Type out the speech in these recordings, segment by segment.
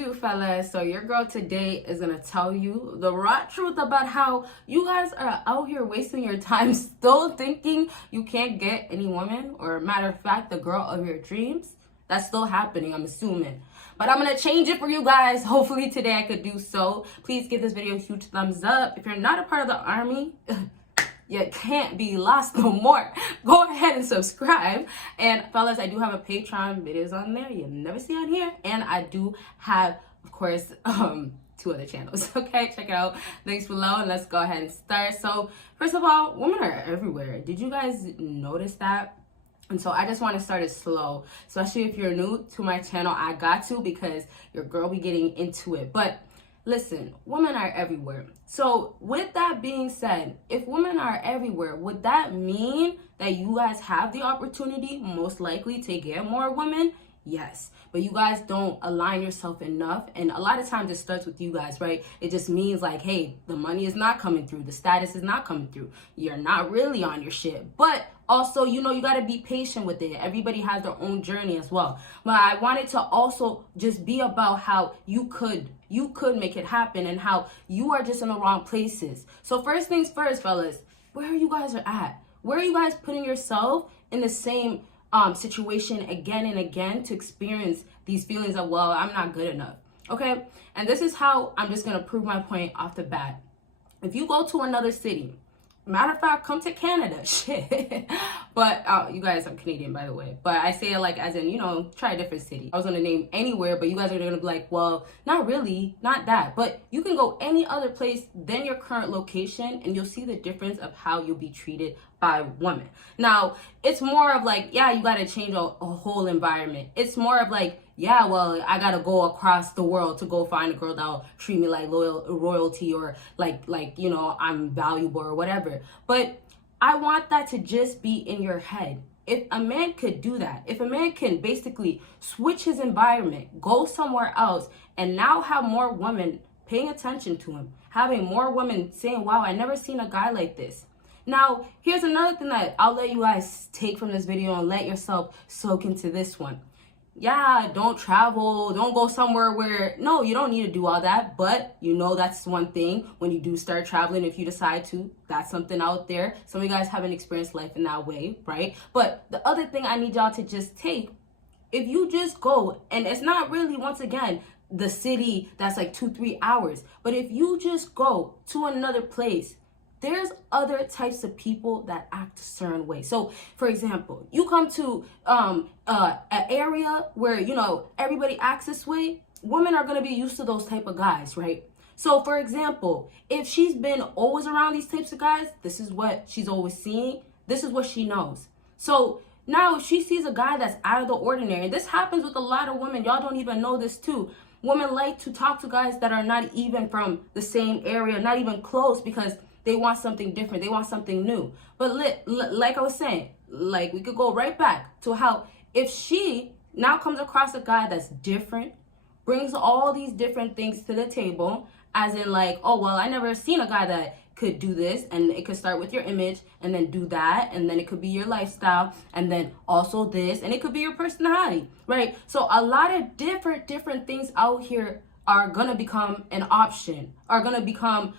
do, fellas? So your girl today is gonna tell you the raw truth about how you guys are out here wasting your time still thinking you can't get any woman, or matter of fact, the girl of your dreams. That's still happening, I'm assuming. But I'm gonna change it for you guys. Hopefully today I could do so. Please give this video a huge thumbs up. If you're not a part of the army, you can't be lost no more. Go ahead and subscribe. And fellas, I do have a Patreon, videos on there you'll never see on here. And I do have, of course, 2 other channels. Okay, check it out. Links below, and let's go ahead and start. So first of all, women are everywhere. Did you guys notice that? And so I just want to start it slow, especially if you're new to my channel. I got to, because your girl be getting into it. But listen, women are everywhere. So with that being said, if women are everywhere, would that mean that you guys have the opportunity, most likely, to get more women? Yes, but you guys don't align yourself enough, and a lot of times it starts with you guys, right? It just means like, hey, the money is not coming through, the status is not coming through, you're not really on your shit. But also, you know, you got to be patient with it. Everybody has their own journey as well. But I wanted to also just be about how you could make it happen, and how you are just in the wrong places. So first things first, fellas, where you guys are at? Where are you guys putting yourself in the same situation again and again to experience these feelings of, well, I'm not good enough? Okay, and this is how I'm just gonna prove my point off the bat. If you go to another city, matter of fact, come to Canada, shit. But you guys, I'm Canadian, by the way, but I say it like as in, you know, try a different city. I was gonna name anywhere, but you guys are gonna be like, well, not really, not that. But you can go any other place than your current location, and you'll see the difference of how you'll be treated by women. Now, it's more of like, yeah, you gotta change a whole environment. It's more of like, yeah, well, I gotta go across the world to go find a girl that'll treat me like royalty, or like, you know, I'm valuable or whatever. But I want that to just be in your head. If a man could do that, if a man can basically switch his environment, go somewhere else, and now have more women paying attention to him, having more women saying, wow, I never seen a guy like this. Now, here's another thing that I'll let you guys take from this video and let yourself soak into this one. Yeah, don't travel, don't go somewhere where, no, you don't need to do all that, but you know that's one thing. When you do start traveling, if you decide to, that's something out there. Some of you guys haven't experienced life in that way, right? But the other thing I need y'all to just take, if you just go, and it's not really, once again, the city that's like 2-3 hours, but if you just go to another place, there's other types of people that act a certain way. So, for example, you come to an area where, you know, everybody acts this way. Women are going to be used to those type of guys, right? So, for example, if she's been always around these types of guys, this is what she's always seeing. This is what she knows. So now if she sees a guy that's out of the ordinary, and this happens with a lot of women, y'all don't even know this too. Women like to talk to guys that are not even from the same area, not even close, because they want something different. They want something new. But like I was saying, like we could go right back to how if she now comes across a guy that's different, brings all these different things to the table, as in like, oh, well, I never seen a guy that could do this, and it could start with your image, and then do that, and then it could be your lifestyle, and then also this, and it could be your personality, right? So a lot of different things out here are gonna become an option, are gonna become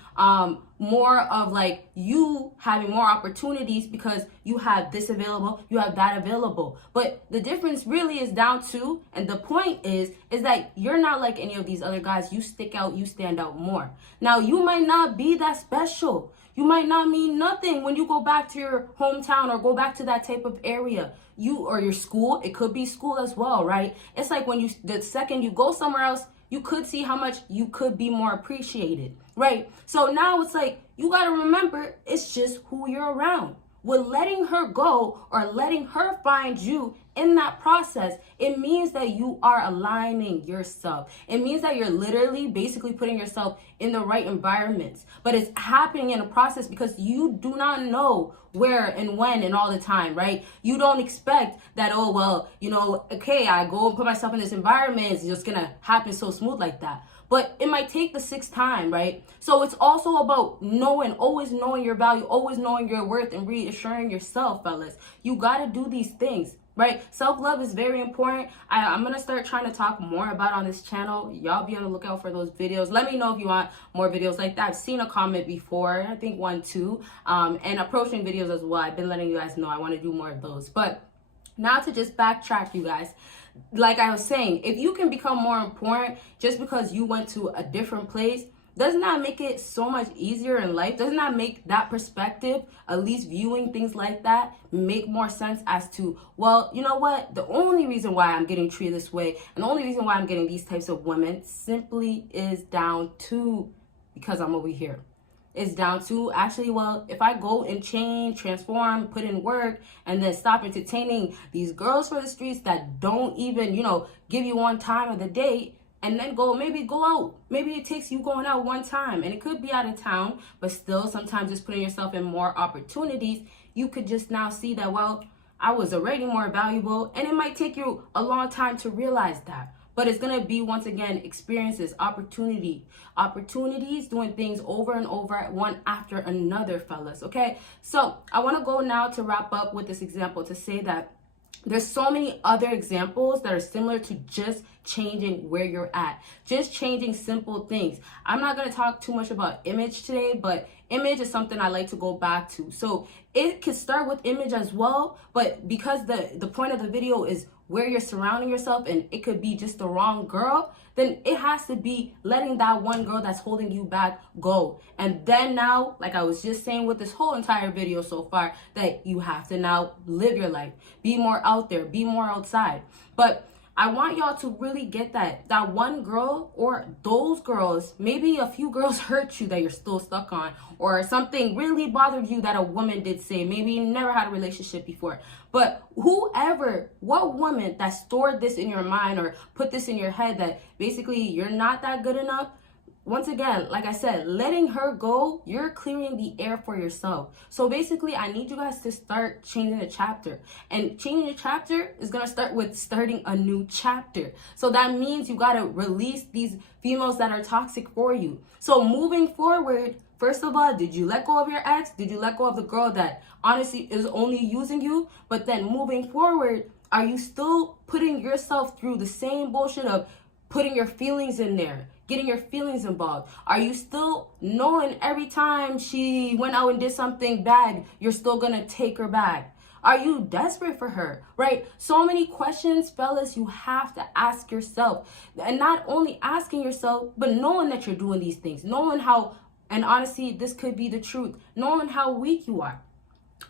more of like you having more opportunities because you have this available, you have that available. But the difference really is down to, and the point is that you're not like any of these other guys. You stick out, you stand out more. Now, you might not be that special. You might not mean nothing when you go back to your hometown or go back to that type of area. You or your school, it could be school as well, right? It's like when the second you go somewhere else, you could see how much you could be more appreciated, right? So now it's like, you got to remember, it's just who you're around. With letting her go or letting her find you in that process, it means that you are aligning yourself. It means that you're literally basically putting yourself in the right environments. But it's happening in a process because you do not know where and when and all the time, right? You don't expect that, oh, well, you know, okay, I go and put myself in this environment, it's just gonna happen so smooth like that. But it might take the 6th time, right? So it's also about knowing, always knowing your value, always knowing your worth, and reassuring yourself, fellas. You gotta do these things. right? Self-love is very important. I'm gonna start trying to talk more about on this channel. Y'all be on the lookout for those videos. Let me know if you want more videos like that. I've seen a comment before, I think 1, 2, and approaching videos as well. I've been letting you guys know I want to do more of those. But now to just backtrack, you guys, like I was saying, if you can become more important just because you went to a different place, doesn't that make it so much easier in life? Doesn't that make that perspective, at least viewing things like that, make more sense as to, well, you know what? The only reason why I'm getting treated this way and the only reason why I'm getting these types of women simply is down to because I'm over here. It's down to actually, well, if I go and change, transform, put in work, and then stop entertaining these girls for the streets that don't even, give you one time of the day, and then go out. Maybe it takes you going out one time, and it could be out of town, but still sometimes just putting yourself in more opportunities, you could just now see that, well, I was already more valuable, and it might take you a long time to realize that. But it's going to be, once again, experiences, opportunities, doing things over and over, one after another, fellas, okay? So I want to go now to wrap up with this example to say that there's so many other examples that are similar to just changing where you're at, just changing simple things. I'm not going to talk too much about image today, but image is something I like to go back to. So it could start with image as well, but because the point of the video is where you're surrounding yourself, and it could be just the wrong girl, then it has to be letting that one girl that's holding you back go. And then now, like I was just saying with this whole entire video so far, that you have to now live your life, be more out there, be more outside. But I want y'all to really get that one girl or those girls, maybe a few girls hurt you that you're still stuck on, or something really bothered you that a woman did say, maybe you never had a relationship before. But what woman that stored this in your mind or put this in your head that basically you're not that good enough, once again, like I said, letting her go, you're clearing the air for yourself. So basically, I need you guys to start changing the chapter. And changing the chapter is going to start with starting a new chapter. So that means you got to release these females that are toxic for you. So moving forward, first of all, did you let go of your ex? Did you let go of the girl that honestly is only using you? But then moving forward, are you still putting yourself through the same bullshit of putting your feelings in there, getting your feelings involved? Are you still knowing every time she went out and did something bad, you're still gonna take her back? Are you desperate for her, right? So many questions, fellas, you have to ask yourself. And not only asking yourself, but knowing that you're doing these things, knowing how, and honestly, this could be the truth, knowing how weak you are.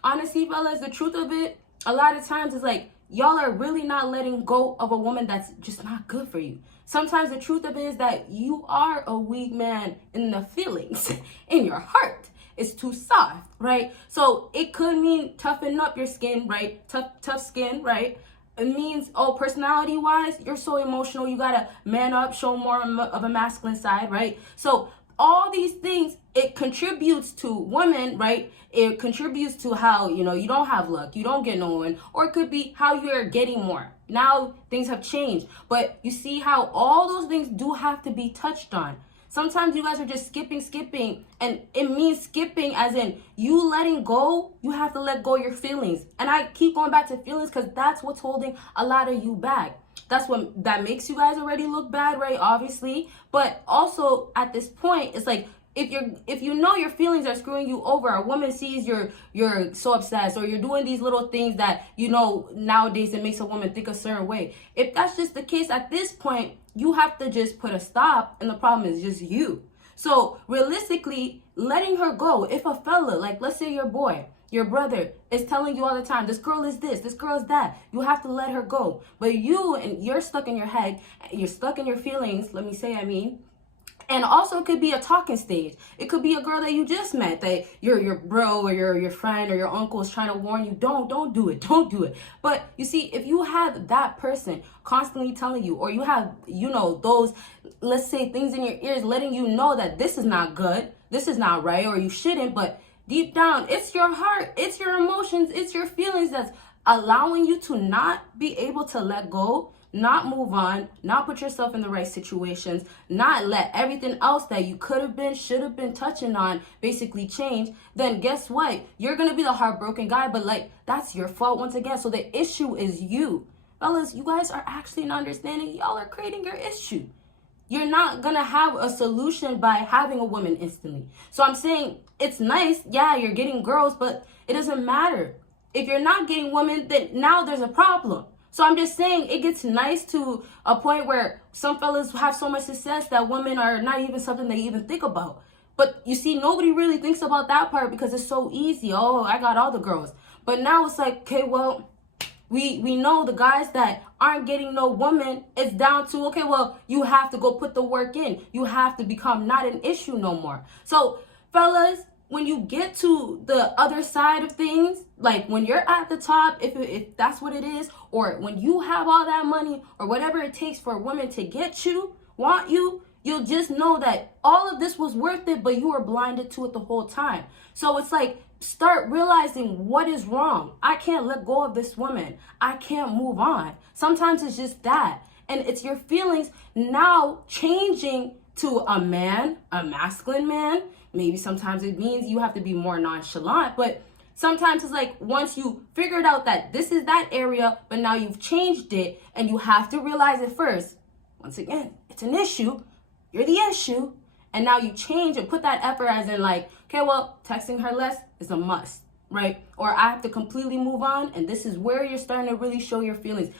Honestly, fellas, the truth of it, a lot of times is like, y'all are really not letting go of a woman that's just not good for you. Sometimes the truth of it is that you are a weak man in the feelings, in your heart. It's too soft, right? So it could mean toughen up your skin, right? Tough skin, right? It means, personality-wise, you're so emotional. You gotta man up, show more of a masculine side, right? So all these things, it contributes to women, right? It contributes to how, you don't have luck, you don't get no one, or it could be how you're getting more. Now things have changed, but you see how all those things do have to be touched on. Sometimes you guys are just skipping, and it means skipping as in you letting go. You have to let go of your feelings. And I keep going back to feelings because that's what's holding a lot of you back. That's what that makes you guys already look bad, right? Obviously. But also at this point, it's like, if you know your feelings are screwing you over, a woman sees you're so obsessed, or you're doing these little things that, nowadays it makes a woman think a certain way. If that's just the case at this point, you have to just put a stop, and the problem is just you. So realistically, letting her go, if a fella, like let's say your boy, your brother is telling you all the time, this girl is this girl is that, you have to let her go. But you're stuck in your head, you're stuck in your feelings, and also it could be a talking stage. It could be a girl that you just met, that your bro or your friend or your uncle is trying to warn you, don't do it. But you see, if you have that person constantly telling you, or you have, those, let's say, things in your ears letting you know that this is not good, this is not right, or you shouldn't, but deep down, it's your heart, it's your emotions, it's your feelings that's allowing you to not be able to let go, not move on, not put yourself in the right situations, not let everything else that you could have been, should have been touching on basically change, then guess what? You're going to be the heartbroken guy, but like, that's your fault once again. So the issue is you. Fellas, you guys are actually not understanding. Y'all are creating your issue. You're not going to have a solution by having a woman instantly. So I'm saying it's nice. Yeah, you're getting girls, but it doesn't matter. If you're not getting women, then now there's a problem. So I'm just saying it gets nice to a point where some fellas have so much success that women are not even something they even think about. But you see, nobody really thinks about that part because it's so easy. Oh, I got all the girls. But now it's like, okay, well, we know the guys that aren't getting no woman, it's down to, okay, well, you have to go put the work in. You have to become not an issue no more. So, fellas, when you get to the other side of things, like when you're at the top, if that's what it is, or when you have all that money or whatever it takes for a woman to get you, want you, you'll just know that all of this was worth it, but you were blinded to it the whole time. So it's like, start realizing what is wrong. I can't let go of this woman. I can't move on. Sometimes it's just that. And it's your feelings now changing to a man, a masculine man. Maybe sometimes it means you have to be more nonchalant, but sometimes it's like once you figured out that this is that area, but now you've changed it and you have to realize it first. Once again, it's an issue. You're the issue. And now you change and put that effort as in like, okay, well, texting her less is a must, right? Or I have to completely move on. And this is where you're starting to really show your feelings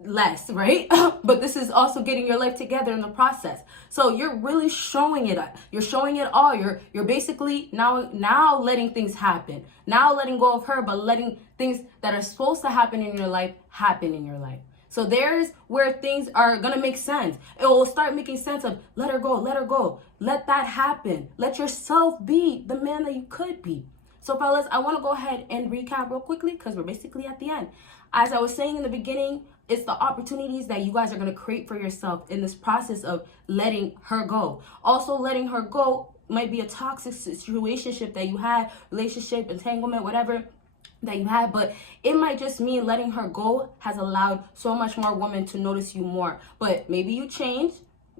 less, right? But this is also getting your life together in the process. So you're really showing it. You're showing it all. You're basically now letting things happen. Now letting go of her, but letting things that are supposed to happen in your life happen in your life. So there's where things are going to make sense. It will start making sense of let her go, let her go. Let that happen. Let yourself be the man that you could be. So fellas, I want to go ahead and recap real quickly because we're basically at the end. As I was saying in the beginning, it's the opportunities that you guys are going to create for yourself in this process of letting her go. Also, letting her go might be a toxic situationship that you had, relationship, entanglement, whatever that you had, but it might just mean letting her go has allowed so much more women to notice you more. But maybe you changed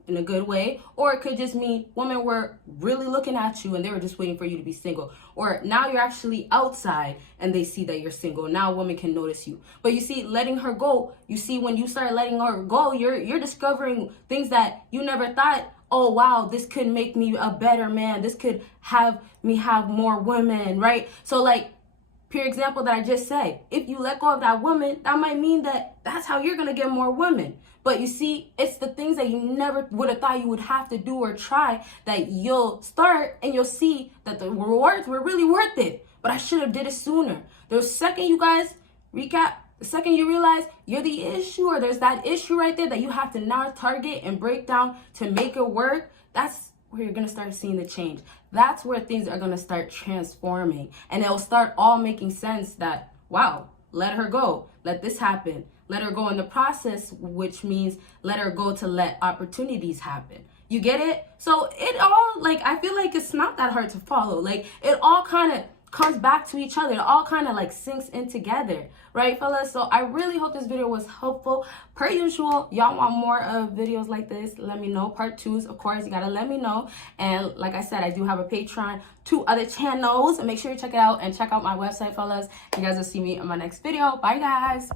in a good way, or it could just mean women were really looking at you and they were just waiting for you to be single, or now you're actually outside and they see that you're single. Now women can notice you. But you see, letting her go, you see, when you start letting her go, you're discovering things that you never thought, oh wow, this could make me a better man, this could have me have more women, right? So like, pure example that I just said, if you let go of that woman, that might mean that that's how you're going to get more women. But you see, it's the things that you never would have thought you would have to do or try that you'll start and you'll see that the rewards were really worth it. But I should have did it sooner. The second you guys recap, the second you realize you're the issue or there's that issue right there that you have to now target and break down to make it work, that's where you're going to start seeing the change. That's where things are going to start transforming. And it'll start all making sense that, wow, let her go. Let this happen. Let her go in the process, which means let her go to let opportunities happen. You get it? So it all, like, I feel like it's not that hard to follow. Like, it all kind of comes back to each other. It all kind of like sinks in together, right, fellas? So I really hope this video was helpful. Per usual, y'all want more of videos like this, let me know. Part 2s, of course, you gotta let me know. And like I said, I do have a Patreon, 2 other channels, and make sure you check it out and check out my website, fellas. You guys will see me in my next video. Bye, guys.